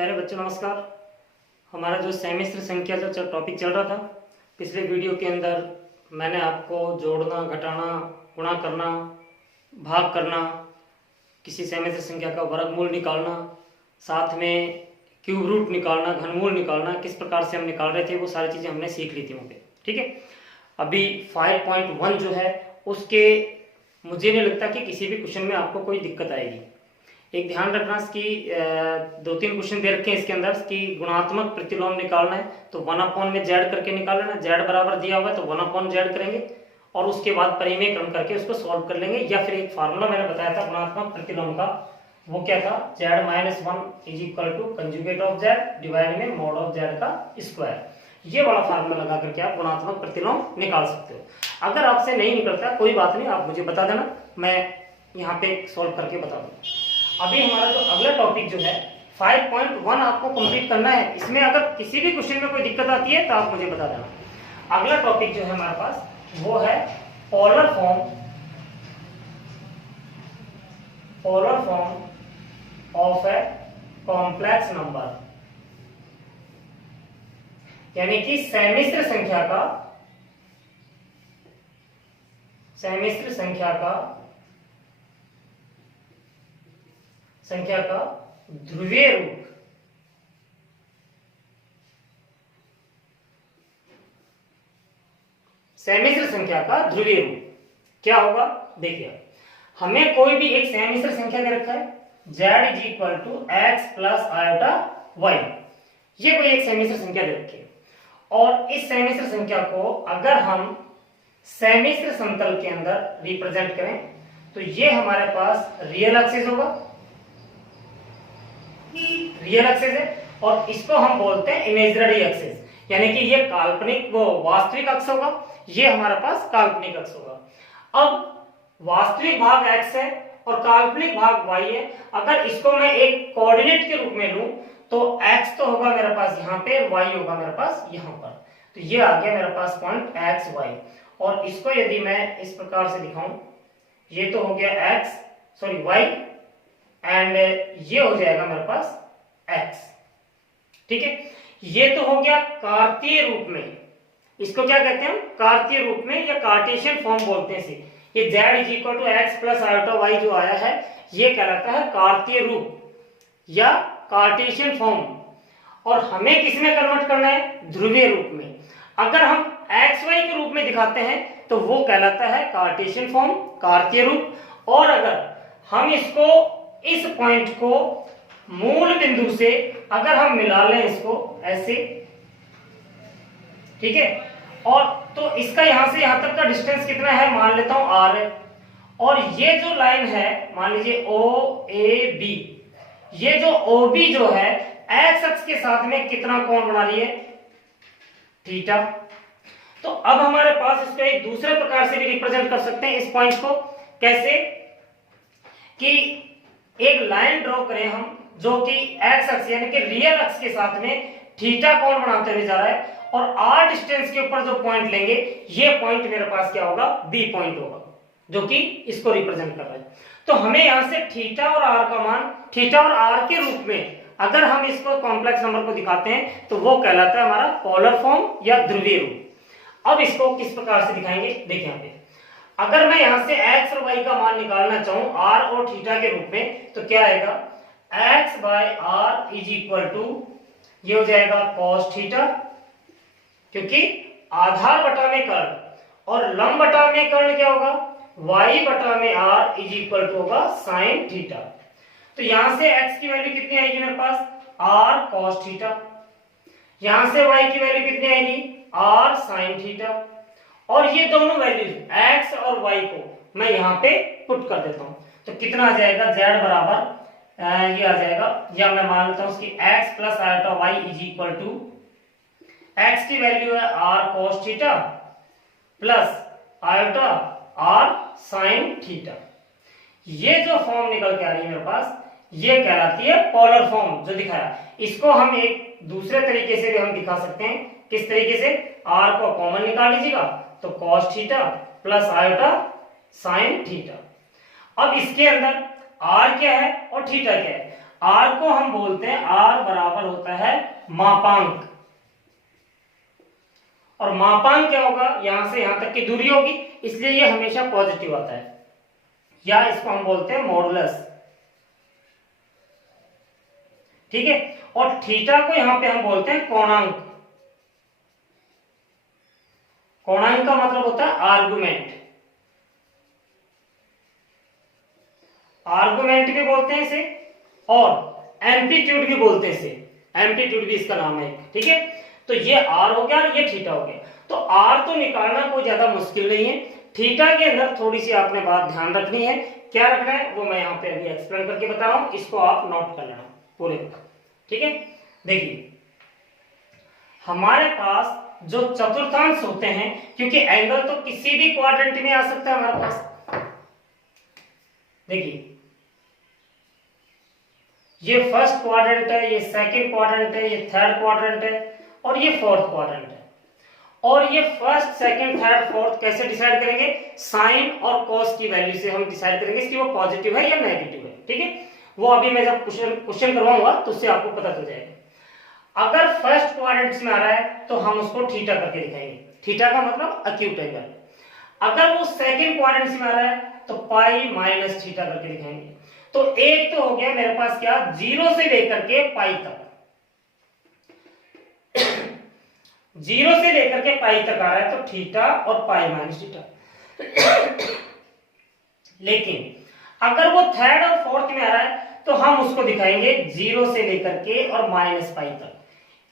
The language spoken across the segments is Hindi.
प्यारे बच्चों नमस्कार। हमारा जो सेमेस्टर संख्या जो टॉपिक चल रहा था, पिछले वीडियो के अंदर मैंने आपको जोड़ना, घटाना, गुणा करना, भाग करना, किसी सेमेस्टर संख्या का वर्गमूल निकालना, साथ में क्यूब रूट निकालना, घनमूल निकालना, किस प्रकार से हम निकाल रहे थे वो सारी चीज़ें हमने सीख ली थी वहाँ पे। ठीक है, अभी 5.1 जो है उसके मुझे नहीं लगता कि किसी भी क्वेश्चन में आपको कोई दिक्कत आएगी। एक ध्यान रखना कि 2-3 क्वेश्चन दे रखे हैं इसके अंदर कि गुणात्मक प्रतिलोम निकालना है तो 1/z में जेड करके निकाल लेना। जेड बराबर दिया हुआ है तो 1/z करेंगे और उसके बाद परिमेय क्रम करके उसको सॉल्व कर लेंगे। या फिर एक फार्मूला मैंने बताया था गुणात्मक प्रतिलोम का, वो क्या था, z-1 is equal to conjugate of z divide में मॉड ऑफ z का स्क्वायर। ये वाला फार्मूला लगा करके आप गुणात्मक प्रतिलोम निकाल सकते हो। अगर आपसे नहीं निकलता कोई बात नहीं, आप मुझे बता देना, मैं यहाँ पे सॉल्व करके बता दूंगा। अभी हमारा जो अगला टॉपिक जो है 5.1 आपको कंप्लीट करना है। इसमें अगर किसी भी क्वेश्चन में कोई दिक्कत आती है तो आप मुझे बता देना। अगला टॉपिक जो है हमारे पास वो है polar form of a complex number, यानी कि समिश्र संख्या का ध्रुवीय रूप। समिश्र संख्या का ध्रुवीय रूप क्या होगा, देखिए हमें कोई भी एक समिश्र संख्या दे रखा है z is equal to x plus iota y। ये कोई एक समिश्र संख्या दे रखी है और इस समिश्र संख्या को अगर हम समिश्र समतल के अंदर रिप्रेजेंट करें तो ये हमारे पास रियल एक्सिस होगा, रियल एक्सिस है, और इसको हम बोलते हैं इमेजिनरी एक्सिस, यानी कि ये काल्पनिक वो वास्तविक अक्ष होगा, ये हमारे पास काल्पनिक अक्ष होगा। अब वास्तविक भाग x है और काल्पनिक भाग y है। अगर इसको मैं एक कोऑर्डिनेट के रूप में लूं तो x तो होगा मेरे पास यहाँ पे, y होगा मेरे पास यहाँ पर, तो ये आ गया मेरे पास पॉइंट x y। और इसको यदि मैं इस प्रकार से दिखाऊं, ये तो हो गया y एंड ये हो जाएगा मेरे पास x। ठीक है, ये तो हो गया कार्तीय रूप में, इसको क्या कहते हैं हम, कार्तीय रूप में या कार्टेशियन फॉर्म बोलते हैं इसे। ये z is equal to x plus iota y जो आया है ये कहलाता है कार्तीय रूप या कार्टेशियन फॉर्म। और हमें किस में कन्वर्ट करना है, ध्रुवीय रूप में। अगर हम एक्स वाई के रूप में दिखाते हैं तो वो कहलाता है कार्टेशियन फॉर्म, कार्तीय रूप। और अगर हम इसको इस पॉइंट को मूल बिंदु से अगर हम मिला लें इसको ऐसे, ठीक है, और तो इसका यहां से यहां तक का डिस्टेंस कितना है, मान लेता हूं r है, और ये जो लाइन है मान लीजिए OAB, ये जो OB जो है x अक्ष के साथ में कितना कोण बना रही है, थीटा। तो अब हमारे पास इसको एक दूसरे प्रकार से भी रिप्रेजेंट कर सकते हैं इस पॉइंट को। कैसे कि एक लाइन ड्रॉ करें हम जो कि एक्स अक्ष यानी कि रियल अक्ष के साथ में थीटा कोण बनाते हुए जा रहा है, और r डिस्टेंस के ऊपर जो पॉइंट लेंगे ये पॉइंट मेरे पास क्या होगा, B पॉइंट होगा, जो कि इसको रिप्रेजेंट कर रहा है। तो हमें यहां से थीटा और r का मान, थीटा और r के रूप में अगर हम इसको कॉम्प्लेक्स नंबर को दिखाते हैं तो वो कहलाता है हमारा पोलर फॉर्म या ध्रुवीय रूप। अब इसको किस प्रकार से दिखाएंगे, देखिए यहाँ पे अगर मैं यहां से x और y का मान निकालना चाहूं r और थीटा के रूप में तो क्या आएगा, x by r is equal to ये हो जाएगा cos थीटा, क्योंकि आधार बटा में कर्ण और लंब बटा में कर्ण क्या होगा, y बटा में r इज इक्वल टू होगा sin थीटा। तो यहां से x की वैल्यू कितनी आएगी मेरे पास, r cos थीटा, यहां से y की वैल्यू कितनी आएगी, r sin थीटा। और ये दोनों वैल्यूज x और y को मैं यहाँ पे पुट कर देता हूं तो कितना आ जाएगा, z बराबर ये आ जाएगा, या मैं मान लेता हूं इसकी x plus iota y is equal to x की वैल्यू है r cos theta plus iota r sin theta. ये जो फॉर्म निकल के आ रही है मेरे पास ये कहलाती है पोलर फॉर्म जो दिखाया। इसको हम एक दूसरे तरीके से भी हम दिखा सकते हैं। किस तरीके से, r को कॉमन निकाल लीजिएगा तो cos theta plus iota sin theta. अब इसके अंदर r क्या है और थीटा क्या है। आर को हम बोलते हैं, आर बराबर होता है मापांक, और मापांक क्या होगा, यहां से यहां तक की दूरी होगी, इसलिए ये हमेशा पॉजिटिव आता है, या इसको हम बोलते हैं मॉडुलस। ठीक है, और थीटा को यहां पे हम बोलते हैं कोणांक। कोणांक का मतलब होता है आर्गुमेंट, आर्गुमेंट भी बोलते हैं इसे, और एम्पलीट्यूड भी बोलते हैं इसे, एम्पलीट्यूड भी इसका नाम है। ठीक है, तो ये आर हो गया और ये थीटा हो गया। तो आर तो निकालना कोई ज्यादा मुश्किल नहीं है, थीटा के अंदर थोड़ी सी आपने बात ध्यान रखनी है। क्या रखना है वो मैं यहाँ पे अभी एक्सप्लेन करके बता रहा हूं, इसको आप नोट कर लेना पूरे। ठीक है, देखिए हमारे पास जो चतुर्थांश होते हैं, क्योंकि एंगल तो किसी भी क्वाड्रेंट में आ सकता है हमारे पास। देखिए ये फर्स्ट क्वाड्रेंट है, ये सेकंड क्वाड्रेंट है, ये थर्ड क्वाड्रेंट है, और ये फोर्थ क्वाड्रेंट है। और ये फर्स्ट सेकंड थर्ड फोर्थ कैसे डिसाइड करेंगे, साइन और कॉस की वैल्यू से हम डिसाइड करेंगे कि वो पॉजिटिव है या नेगेटिव है। ठीक है, वो अभी मैं जब क्वेश्चन करवाऊंगा तो उससे आपको पता चल जाएगा। अगर फर्स्ट क्वाड्रेंट में आ रहा है तो हम उसको थीटा करके दिखाएंगे, थीटा का मतलब एक्यूट एंगल। अगर वो सेकंड क्वाड्रेंट में आ रहा है तो पाई माइनस थीटा करके दिखाएंगे। तो एक तो हो गया मेरे पास क्या, जीरो से लेकर के पाई तक, जीरो से लेकर के पाई तक आ रहा है तो थीटा और पाई माइनस थीटा। लेकिन अगर वो थर्ड और फोर्थ में आ रहा है तो हम उसको दिखाएंगे जीरो से लेकर के और माइनस पाई तक।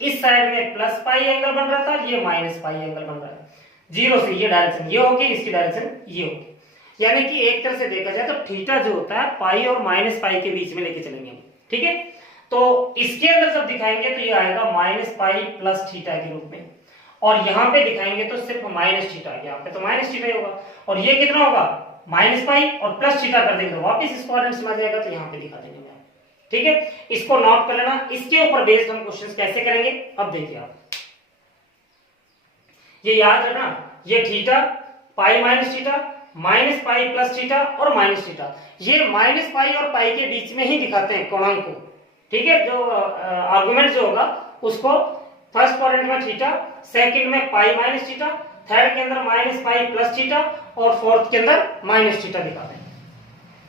इस साइड में प्लस पाई एंगल बन रहा था, ये माइनस पाई एंगल बन रहा है। जीरो से ये डायरेक्शन ये होगी, इसकी डायरेक्शन ये होगी। यानी कि एक तरह से देखा जाए तो थीटा जो होता है पाई और माइनस पाई के बीच में लेके चलेंगे हम। ठीक है, तो इसके अंदर जब दिखाएंगे तो ये आएगा माइनस पाई प्लस थीटा के रूप में, और यहाँ पे दिखाएंगे तो सिर्फ माइनस थीटा, यहाँ पे तो माइनस थीटा ही होगा, और ये कितना होगा माइनस पाई, और प्लस थीटा कर देंगे तो वापस इस क्वाड्रेंट में आ जाएगा, तो यहाँ पे दिखा देंगे। ठीक है, इसको नोट कर लेना, इसके ऊपर बेस्ड हम क्वेश्चंस कैसे करेंगे। अब देखिए आप ये याद रखना, ये theta pi minus theta, minus pi plus theta और माइनस थीटा, ये माइनस पाई और पाई के बीच में ही दिखाते हैं कोणांक को। ठीक है, जो आर्गुमेंट जो होगा उसको फर्स्ट क्वाड्रेंट में थीटा, सेकंड में पाई माइनस थीटा, थर्ड के अंदर माइनस पाई प्लस थीटा, और फोर्थ के अंदर माइनस थीटा दिखाते हैं।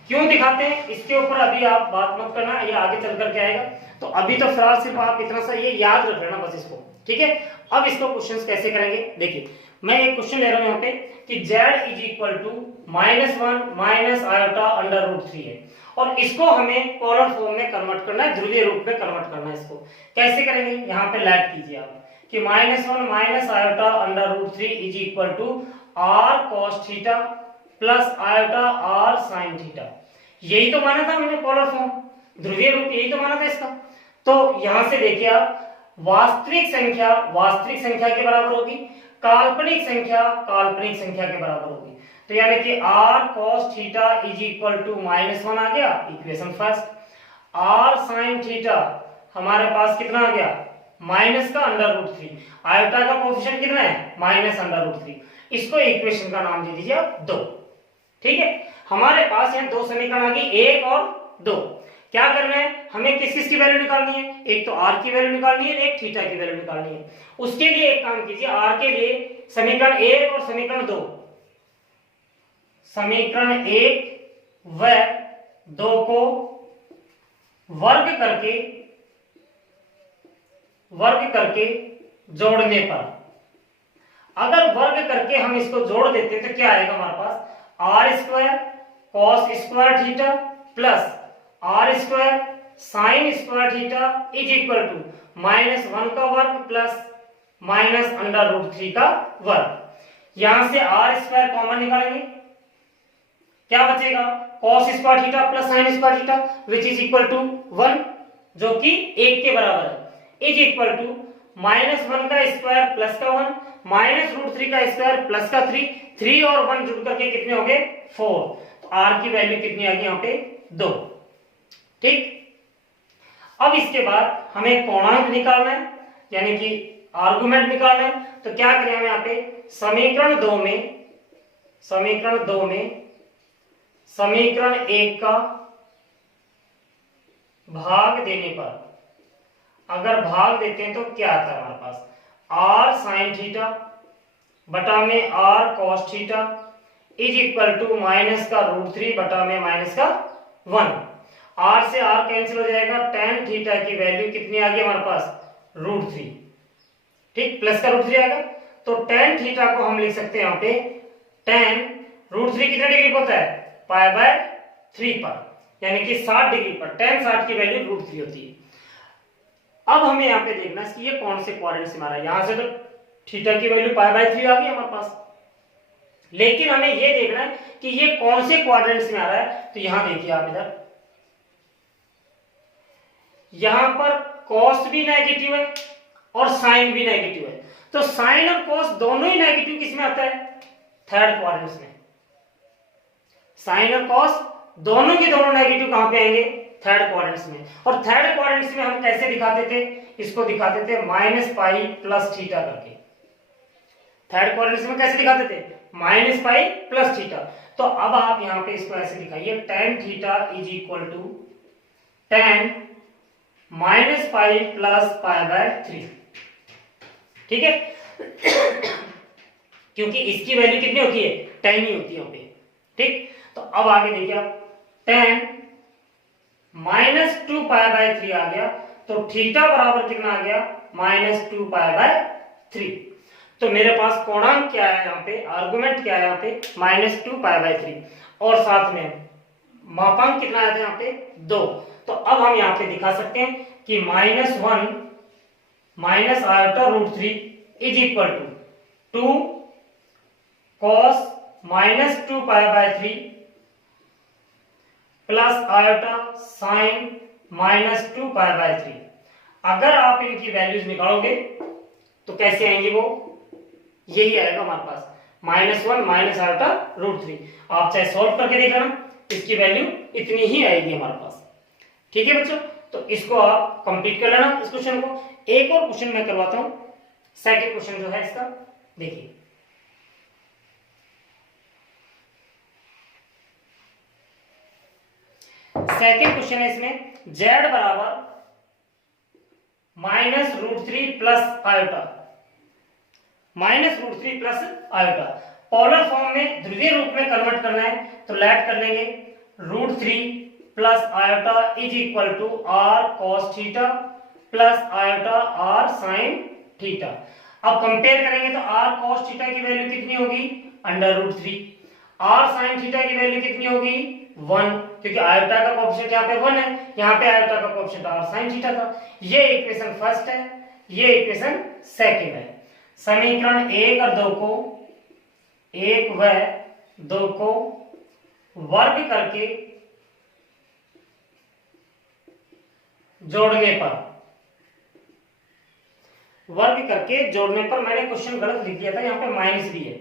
क्यों दिखाते हैं इसके ऊपर अभी आप बात मत करना, ये आगे चल करके आएगा। तो अभी तो फिलहाल सिर्फ आप इतना सा ये याद रख लेना बस इसको। ठीक है, अब इसको क्वेश्चंस कैसे करेंगे, देखिए मैं एक क्वेश्चन ले रहा हूं यहाँ पे कि z is equal to -1 minus iota under root 3 है, और इसको हमें पोलर फॉर्म में कन्वर्ट करना है, ध्रुवीय रूप में कन्वर्ट करना है। इसको कैसे करेंगे, यहाँ पे लाइट कीजिए आप कि -1 minus iota under root 3 is equal to r cos theta plus iota r sin theta. यही तो माना था हमने पोलर फॉर्म, ध्रुवीय रूप, यही तो माना था इसका। तो यहां से देखिए आप वास्तविक संख्या के बराबर होगी, काल्पनिक संख्या के बराबर होगी। तो यानी कि r cos theta is equal to -1 आ गया, equation first. r sin theta हमारे पास कितना आ गया, माइनस का अंडर रूट 3, आयोटा का कोफिशिएंट कितना है माइनस अंडर रूट 3, इसको इक्वेशन का नाम दे दीजिए आप 2। ठीक है, हमारे पास यहाँ दो समीकरण आ गई, 1 और 2। क्या करना है, हमें किस किस की वैल्यू निकालनी है, एक तो r की वैल्यू निकालनी है, एक थीटा की वैल्यू निकालनी है। उसके लिए एक काम कीजिए, r के लिए समीकरण 1 और समीकरण 2, समीकरण 1 व 2 को वर्ग करके जोड़ने पर, अगर वर्ग करके हम इसको जोड़ देते हैं तो क्या आएगा हमारे पास, R square cos square theta plus R square sine square theta is equal to -1 का वर्ग प्लस माइनस अंडर रूट 3 का वर्ग। यहां से आर स्क्वायर कॉमन निकालेंगे, क्या बचेगा, cos square theta plus sine square theta which is equal to 1, जो कि 1 के बराबर है, इज इक्वल टू -1 का स्क्वायर प्लस का 1 माइनस रूट 3 का स्क्वायर प्लस का 3, 3 और 1 जुड़ करके कितने हो गए 4। तो r की वैल्यू कितनी आ गई यहाँ पे 2। ठीक, अब इसके बाद हमें कोणांक निकालना है, यानी कि आर्गुमेंट निकालना है। तो क्या करें हम यहाँ पे समीकरण 2 में समीकरण 1 का भाग देने पर, अगर भाग देते हैं तो क्या आता है हमारे पास, आर साइन थीटा बटा में r cos theta is equal to minus का √3 बटा में माइनस का 1। आर से आर कैंसिल हो जाएगा, tan थीटा की वैल्यू कितनी आ गई हमारे पास, √3, ठीक, प्लस का √3 आएगा। तो tan थीटा को हम लिख सकते हैं यहाँ पे tan √3 कितने डिग्री पर होता है, π/3 पर, यानी कि 60 डिग्री पर tan 60 की वैल्यू √3 होती है। अब हमें यहाँ पे देखना है कि ये कौन से क्वाड्रेंट से मारा है, यहां से तो थीटा की वैल्यू π/3 आ गई हमारे पास, लेकिन हमें ये देखना है कि ये कौन से क्वाड्रेंट्स में आ रहा है। तो यहां देखिए आप इधर, यहां पर कॉस भी नेगेटिव है और साइन भी नेगेटिव है, तो साइन और कॉस दोनों ही नेगेटिव किस में आता है, थर्ड क्वाड्रेंट में। साइन और कॉस दोनों के दोनों नेगेटिव कहां पे आएंगे, थर्ड क्वाड्रेंट में। और थर्ड क्वाड्रेंट में हम कैसे दिखाते थे, इसको दिखाते थे -π प्लस थीटा करके। थर्ड क्वाड्रेंट में कैसे दिखाते थे, -π प्लस थीटा। तो अब आप यहां पे इसको ऐसे दिखाइए, tan theta is equal to tan -π plus π/3, ठीक है क्योंकि इसकी वैल्यू कितनी होती है, tan ही होती है यहाँ पे, ठीक। तो अब आगे देखिए आप, tan -2π/3 आ गया, तो थीटा बराबर कितना आ गया, -2π/3। तो मेरे पास कोणांक क्या है यहाँ पे, आर्गुमेंट क्या है यहाँ पे, -2π/3, और साथ में मापांक कितना आया था यहाँ पे, 2। तो अब हम यहाँ पे दिखा सकते हैं कि -1 minus iota √3 is equal to 2 cos -2π/3 plus iota sine -2π/3। अगर आप इनकी वैल्यूज निकालोगे तो कैसे आएंगे, वो यही आएगा हमारे पास, -1 माइनस आयोटा √3। आप चाहे सॉल्व करके देख लेना, इसकी वैल्यू इतनी ही आएगी हमारे पास, ठीक है बच्चों। तो इसको आप कंप्लीट कर लेना इस क्वेश्चन को। एक और क्वेश्चन मैं करवाता हूं, सेकंड क्वेश्चन जो है इसका देखिए, सेकंड क्वेश्चन है इसमें, z बराबर -√3 plus iota, -√3 plus iota, polar form में ध्रुवीय रूप में कन्वर्ट करना है, तो लेट कर लेंगे √3 plus iota is equal to r cos theta plus iota r sin theta. अब कंपेयर करेंगे तो r cos थीटा की वैल्यू कितनी होगी, √3, r sin थीटा की वैल्यू कितनी होगी, 1, क्योंकि आयोटा का कोएफिशिएंट यहाँ पे 1 है, यहाँ पे आयोटा का कोएफिशिएंट r sin थीटा था। ये इक्वेशन फर्स्ट है, ये इक्वेशन सेकंड है। समीकरण 1 और 2 को 1 व 2 को वर्ग करके जोड़ने पर मैंने क्वेश्चन गलत लिख दिया था, यहाँ पे माइनस भी है,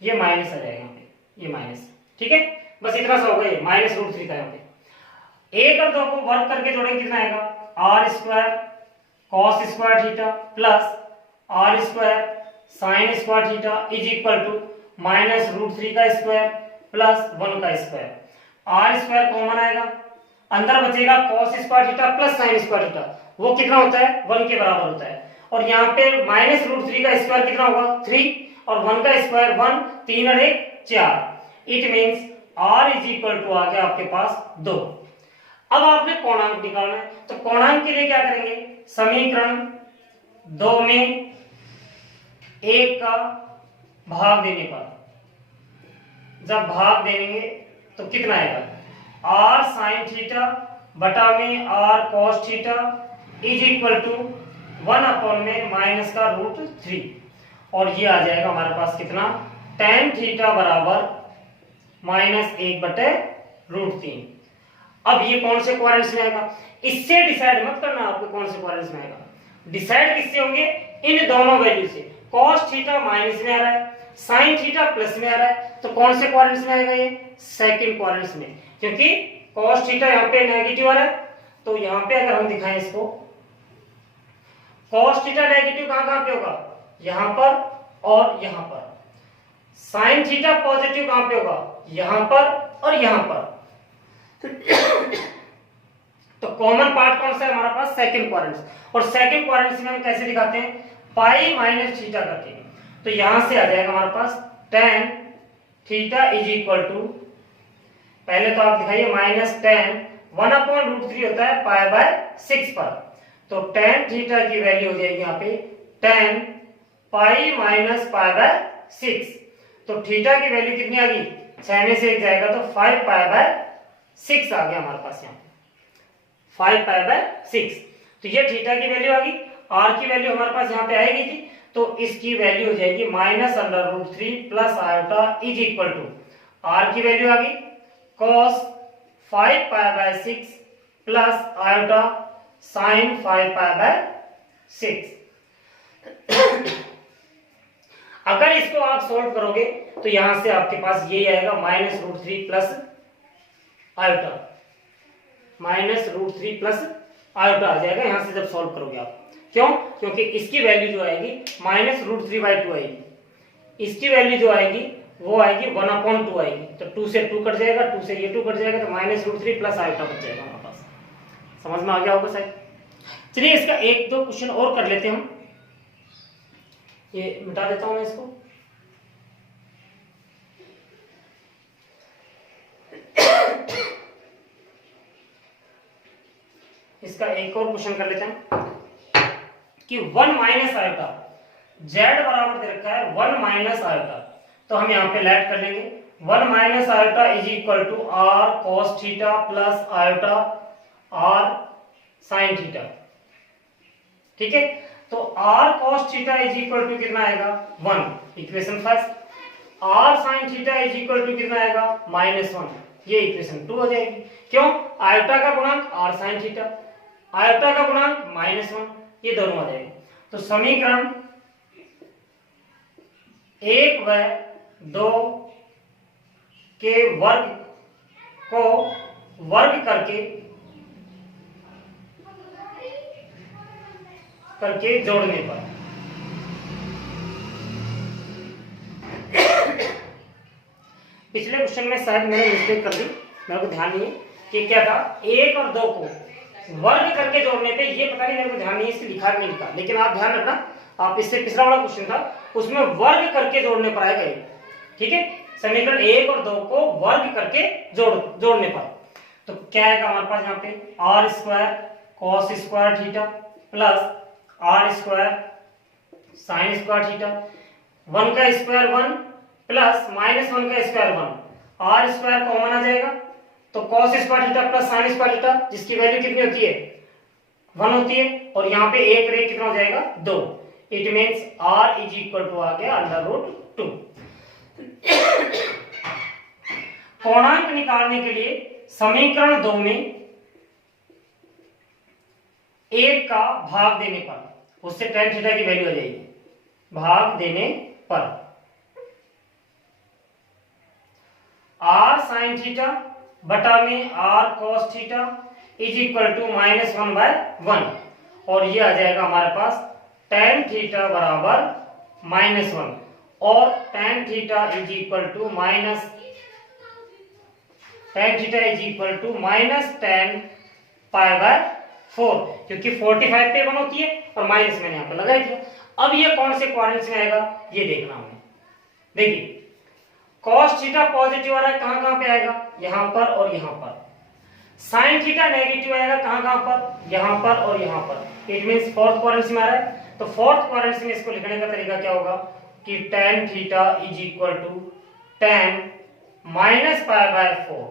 ये माइनस आ जाएगा यहाँ पे, ये माइनस, ठीक है, बस इतना सा होगा, ये -√3 था यहाँ पे। 1 और 2 को वर्ग करके जोड़ेंगे कितना आएगा, r² cos² theta plus r² sin² theta is equal to -√3 का स्क्वायर प्लस 1 का स्क्वायर। r² कॉमन आएगा, अंदर बचेगा cos² theta plus sin² theta, वो कितना होता है, 1 के बराबर होता है। और यहाँ पे -√3 का स्क्वायर कितना होगा, 3, और 1 का स्क्वायर 1, 3 और 1 4। It means r is equal to आ गया आपके पास 2। अब आपने कोणांक निकालना है, तो कोणांक के लिए क्या करेंगे, समीकरण 2 में 1 का भाग देने पर, जब भाग देंगे तो कितना आएगा, r sin थीटा बटा में r cos theta is equal to 1 upon में माइनस का √3, और ये आ जाएगा हमारे पास कितना, tan थीटा बराबर -1/√3। अब ये कौन से क्वाड्रेंट्स में आएगा, इससे डिसाइड मत करना आपको कौन से क्वाड्रेंट्स में आएगा, डिसाइड किससे होंगे, इन दोनों वैल्यू से। cos थीटा माइनस में आ रहा है, sin थीटा प्लस में आ रहा है, तो कौन से क्वाड्रेंट्स में आएगा, ये सेकंड क्वाड्रेंट्स में, क्योंकि cos थीटा यहाँ पे नेगेटिव आ रहा है। तो यहाँ पे अगर हम दिखाएं इसको, cos थीटा नेगेटिव कहां पे होगा, यहां पर और यहां पर। sin थीटा पॉजिटिव कहां पे होगा, यहां पर और यहां पर। तो कॉमन पार्ट कौन सा है हमारे पास, सेकंड क्वाड्रेंट। और सेकंड क्वाड्रेंट में हम कैसे दिखाते हैं, पाई माइनस थीटा करके। तो यहां से आ जाएगा हमारे पास tan theta is equal to, पहले तो आप दिखाइए माइनस tan 1/√3 होता है पाई/6 पर। तो tan थीटा की वैल्यू हो जाएगी यहाँ पे tan पाई माइनस पाई/6। तो थीटा की वैल्यू कितनी आ गई, 6 में से 1 जाएगा तो 5 पाई/6 आ गया हमारे पास, यहाँ 5 पाई/6। तो ये थीटा की वैल्यू आ गई। आर की वैल्यू हमारे पास यहाँ पे आएगी थी, तो इसकी वैल्यू हो जाएगी -√3 plus iota is equal to, r की वैल्यू आ गई cos 5 पाई/6 प्लस आयोटा sin 5 पाई/6। अगर इसको आप सोल्व करोगे तो यहां से आपके पास ये आएगा -√3 प्लस आयोटा, -√3 प्लस आयोटा आ जाएगा यहां से जब सॉल्व करोगे आप। क्यों, क्योंकि इसकी वैल्यू जो आएगी -√3/2 आएगी, इसकी वैल्यू जो आएगी वो आएगी 1/2 आएगी। तो 2 से 2 कट जाएगा, 2 से ये 2 कट जाएगा, तो -√3 प्लस आयोटा बच जाएगा हमारे पास। समझ में आ गया होगा शायद। चलिए इसका एक दो क्वेश्चन और कर लेते हैं हम। ये मिटा देता हूं मैं इसको। इसका एक और क्वेश्चन कर लेते हैं कि 1 माइनस आयोटा, z बराबर दे रखा है 1 माइनस आयोटा, तो हम यहाँ पे लेट कर लेंगे 1 minus iota is equal to r cos theta plus iota r sin theta. ठीक है, तो r cos theta is equal to कितना आएगा 1, equation first. r sin theta is equal to कितना आएगा -1, ये इक्वेशन 2 हो जाएगी। क्यों, आयोटा का गुणांक r sin थीटा, आयोटा का गुणांक -1, ये दोनों आ जाएंगे। तो समीकरण 1 व 2 के वर्ग को वर्ग करके जोड़ने पर पिछले क्वेश्चन में शायद मैंने मिस्टेक कर दी, मेरे को ध्यान नहीं है कि क्या था, 1 और 2 को वर्ग करके जोड़ने पे, ये पता नहीं मेरे को ध्यान नहीं है, इससे लिखा नहीं लिखा, लेकिन आप ध्यान रखना, आप इससे पिछला वाला क्वेश्चन था उसमें वर्ग करके जोड़ने पर आएगा ये। ठीक है, समीकरण 1 और 2 को वर्ग करके जोड़ने पर, तो क्या आएगा हमारे पास यहाँ पे r² cos² theta plus r² sin² theta, 1 का स्क्वायर 1 प्लस -1 का स्क्वायर 1, r² कॉमन आ जाएगा, तो cos² theta plus sin² theta, जिसकी वैल्यू कितनी होती है 1 होती है, और यहाँ पे एक रे कितना हो जाएगा 2। It means r is equal to आ गया √2। पूर्णांक निकालने के लिए समीकरण 2 में 1 का भाग देने पर उससे tan थीटा की वैल्यू आ जाएगी, भाग देने पर r sin थीटा बटा में r cos theta is equal to -1/1, और ये आ जाएगा हमारे पास tan थीटा बराबर -1, और tan theta is equal to -tan π/4, क्योंकि 45 पे 1 होती है और माइनस मैंने यहाँ पर लगाई थी। अब ये कौन से क्वाड्रेंट में आएगा ये देखना हमें। देखिए cos थीटा पॉजिटिव आ रहा है, कहां पे आएगा, यहां पर और यहां पर। sin थीटा नेगेटिव आएगा, कहां पर, यहां पर और यहां पर। इट मींस फोर्थ क्वाड्रेंट में आ रहा है, तो फोर्थ क्वाड्रेंट में इसको लिखने का तरीका क्या होगा कि tan theta is equal to tan -π/4,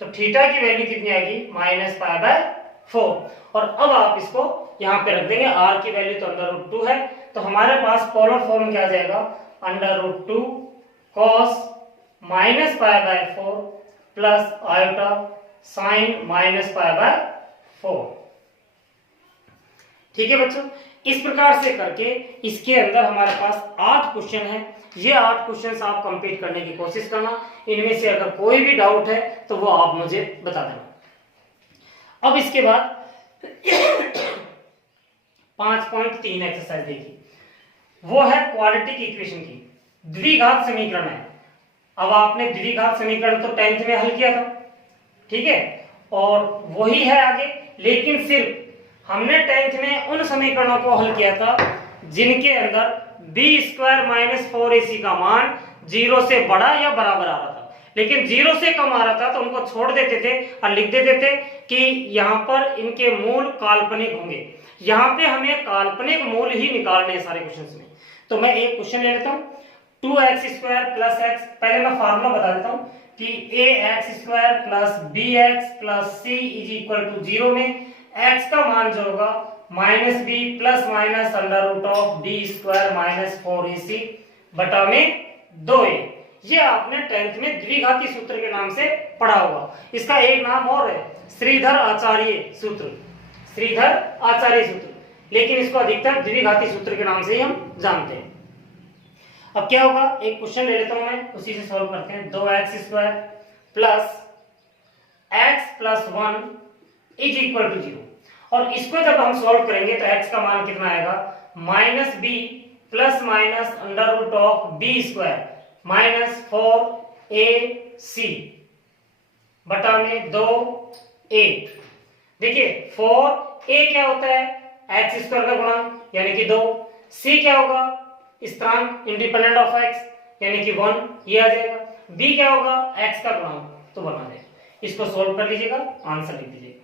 तो थीटा की वैल्यू कितनी आएगी -π/4। और अब आप इसको यहां पे रख देंगे, r की वैल्यू तो √2 है, तो हमारे पास पोलर फॉर्म क्या आ जाएगा √2 cos -π/4 प्लस आयोटा sin -π/4। ठीक है बच्चों, इस प्रकार से करके इसके अंदर हमारे पास 8 क्वेश्चन हैं। ये 8 क्वेश्चन आप कंप्लीट करने की कोशिश करना। इनमें से अगर कोई भी डाउट है तो वो आप मुझे बता देना। अब इसके बाद 5.3 एक्सरसाइज देखिए, वो है क्वाड्रेटिक इक्वेशन की, द्विघात समीकरण है। अब आपने द्विघात समीकरण तो 10th में हल किया था, ठीक है, और वही है आगे। लेकिन सिर्फ हमने 10th में उन समीकरणों को हल किया था जिनके अंदर बी स्क्वायर माइनस 4ac का मान 0 से बड़ा या बराबर आ रहा था। लेकिन 0 से कम आ रहा था तो उनको छोड़ देते थे और लिख देते थे कि यहाँ पर इनके मूल काल्पनिक होंगे। यहाँ पे हमें काल्पनिक मूल ही निकालने हैं सारे क्वेश्चन में। तो मैं एक क्वेश्चन ले लेता हूँ, 2x स्क्वायर प्लस एक्स। पहले मैं फार्मूला बता देता हूँ कि ax square plus bx plus c is equal to 0 में x का मान जो होगा minus b plus minus under root of b square minus 4ac बटा में 2a। ये आपने 10th में द्विघाती सूत्र के नाम से पढ़ा होगा। इसका एक नाम और है श्रीधर आचार्य सूत्र, श्रीधर आचार्य सूत्र, लेकिन इसको अधिकतर द्विघाती सूत्र के नाम से ही हम जानते हैं। अब क्या होगा, एक क्वेश्चन ले लेता हूं मैं, उसी से सॉल्व करते हैं। 2x square plus x plus 1 is equal to 0। और इसको जब हम सॉल्व करेंगे तो x का मान कितना आएगा, minus b plus minus under root of b square minus 4ac बटा में 2a। देखिए 4a क्या होता है, एक्स स्क्वायर का गुणा यानी कि 2। c क्या होगा, स्थिरांक इंडिपेंडेंट ऑफ x यानी कि 1, ये आ जाएगा। b क्या होगा, x का गुणा, तो बना जाएगा। इसको सोल्व कर लीजिएगा, आंसर लिख दीजिएगा।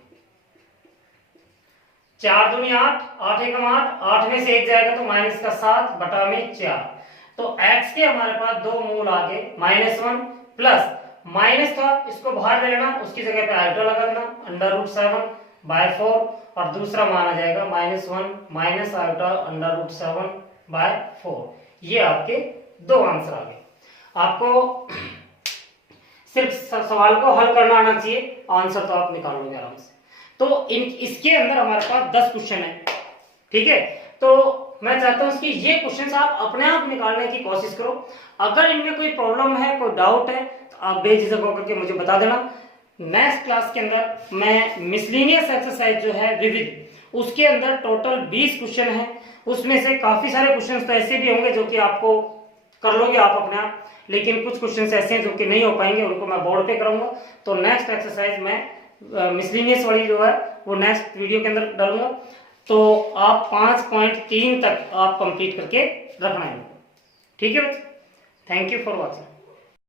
4 दूनी 8, 8 एकम 8, 8 में से 1 जाएगा तो माइनस का 7 बटा में 4। तो x के हमारे पास दो मूल आ गए, -1 प्लस माइनस था, इसको बाहर ले लेना, उसकी जगह पे आल्टो लगा देना, अंडर रूट 7 बाय 4, और दूसरा मान आ जाएगा -1 minus iota under root 7 by 4। ये आपके दो आंसर आ गए। आपको सिर्फ सवाल को हल करना आना चाहिए, आंसर तो आप निकाल लोगे आराम से। तो इसके अंदर हमारे पास 10 क्वेश्चन है, ठीक है। तो मैं चाहता हूं कि ये क्वेश्चन आप अपने आप निकालने की कोशिश करो। अगर इनमें कोई प्रॉब्लम है, कोई डाउट है, तो आप बेझिझक होकर के मुझे बता देना। नेक्स्ट क्लास के अंदर मैं मिसलिनियस एक्सरसाइज जो है विविध, उसके अंदर टोटल 20 क्वेश्चन है। उसमें से काफी सारे क्वेश्चन तो ऐसे भी होंगे जो कि आपको कर लोगे आप अपने आप, लेकिन कुछ क्वेश्चन ऐसे हैं जो कि नहीं हो पाएंगे, उनको मैं बोर्ड पे कराऊंगा। तो नेक्स्ट एक्सरसाइज मैं मिसलिनियस वाली जो है वो नेक्स्ट वीडियो के अंदर डालूंगा। तो आप 5.3 तक आप कंप्लीट करके रखना है, ठीक है बच्चे। Thank you for watching.